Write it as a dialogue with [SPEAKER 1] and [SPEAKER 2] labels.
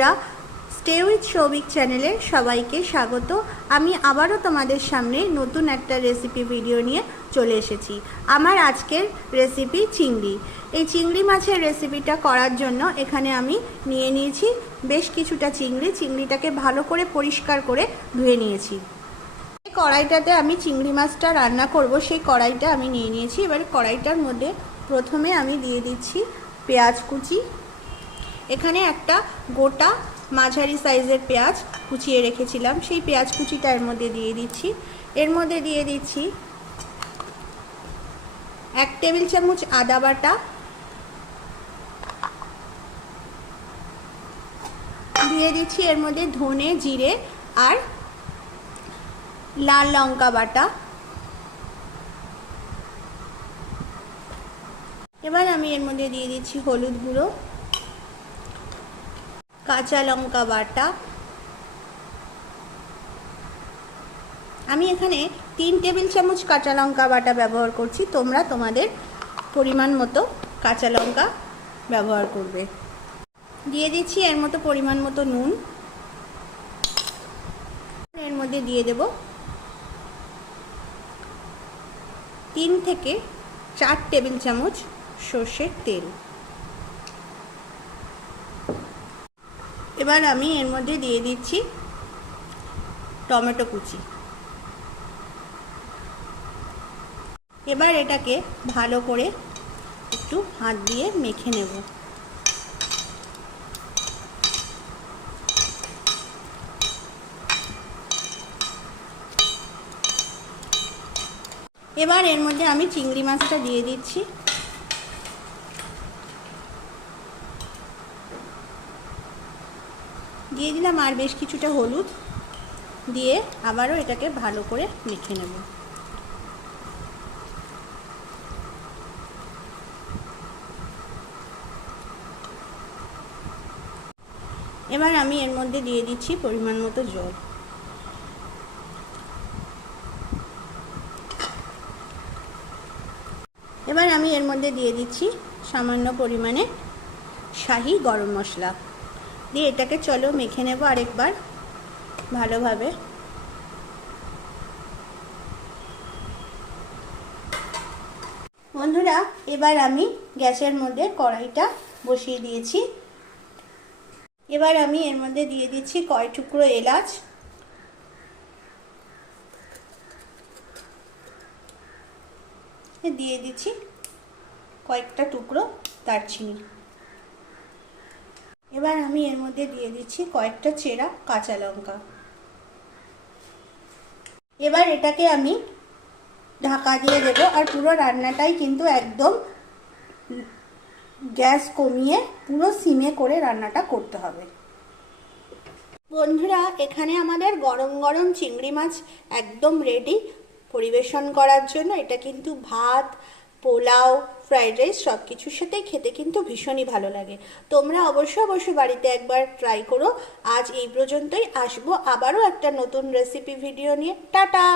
[SPEAKER 1] বন্ধুরা stay with Souvik চ্যানেলে সবাইকে স্বাগত। আমি আবারও তোমাদের সামনে নতুন একটা রেসিপি ভিডিও নিয়ে চলে এসেছি। আমার আজকের রেসিপি চিংড়ি। এই চিংড়ি মাছের রেসিপিটা করার জন্য এখানে আমি নিয়ে নিয়েছি বেশ কিছুটা চিংড়ি। চিংড়িটাকে ভালো করে পরিষ্কার করে ধুয়ে নিয়েছি। এই কড়াইটাতে আমি চিংড়ি মাছটা রান্না করব, সেই কড়াইটা আমি নিয়ে নিয়েছি। এবার কড়াইটার মধ্যে প্রথমে আমি দিয়ে দিচ্ছি পেঁয়াজ কুচি এখানে একটা গোটা মাঝারি সাইজের পেঁয়াজ কুচিয়ে রেখেছিলাম। সেই পেঁয়াজ কুচিটা এর মধ্যে দিয়ে দিচ্ছি। এর মধ্যে দিয়ে দিচ্ছি এক টেবিল চামচ আদা বাটা, দিয়ে দিচ্ছি এর মধ্যে ধনে, জিরে আর লাল লঙ্কা বাটা। এবার আমি এর মধ্যে দিয়ে দিচ্ছি হলুদ গুঁড়ো। কাঁচা লঙ্কা বাটা। আমি এখানে তিন টেবিল চামচ কাঁচা লঙ্কা বাটা ব্যবহার করছি। তোমরা তোমাদের পরিমাণ মতো কাঁচা লঙ্কা ব্যবহার করবে। দিয়ে দিচ্ছি এর মতো পরিমাণ মতো নুন। এর মধ্যে দিয়ে দেব তিন থেকে চার টেবিল চামচ সর্ষের তেল। এবার আমি এর মধ্যে দিয়ে দিচ্ছি টমেটো কুচি। এবার এটাকে ভালো করে একটু হাত দিয়ে মেখে নেব। এবার এর মধ্যে আমি চিংড়ি মাছটা দিয়ে দিচ্ছি। দিয়ে দিলাম আর বেশ কিছুটা হলুদ দিয়ে আবারও এটাকে ভালো করে মেখে নেব। এবার আমি এর মধ্যে দিয়ে দিচ্ছি পরিমাণ মতো জল। এবার আমি এর মধ্যে দিয়ে দিচ্ছি সামান্য পরিমাণে শাহি গরম মশলা। দিয়ে এটাকে চলো মেখে নেব আরেকবার ভালোভাবে। বন্ধুরা, এবার আমি গ্যাসের মধ্যে কড়াইটা বসিয়ে দিয়েছি। এবার আমি এর মধ্যে দিয়ে দিচ্ছি কয় টুকরো এলাচ। দিয়ে দিচ্ছি কয়েকটা টুকরো দারচিনি। এবার আমি এর মধ্যে দিয়ে দিচ্ছি কয়েকটা চেরা কাঁচা লঙ্কা। এবার এটাকে আমি ঢাকা দিয়ে দেবো আর পুরো রান্নাটাই কিন্তু একদম গ্যাস কমিয়ে পুরো সিমে করে রান্নাটা করতে হবে। বন্ধুরা, এখানে আমাদের গরম গরম চিংড়ি মাছ একদম রেডি পরিবেশন করার জন্য। এটা কিন্তু ভাত পোলাও ফ্রাইড রাইস সব কিছুর সাথে খেতে কিন্তু ভীষণই ভালো লাগে। তোমরা অবশ্য অবশ্য বাড়িতে একবার ট্রাই করো। আজ এই পর্যন্তই। আসব আবারও একটা নতুন রেসিপি ভিডিও নিয়ে। টাটা!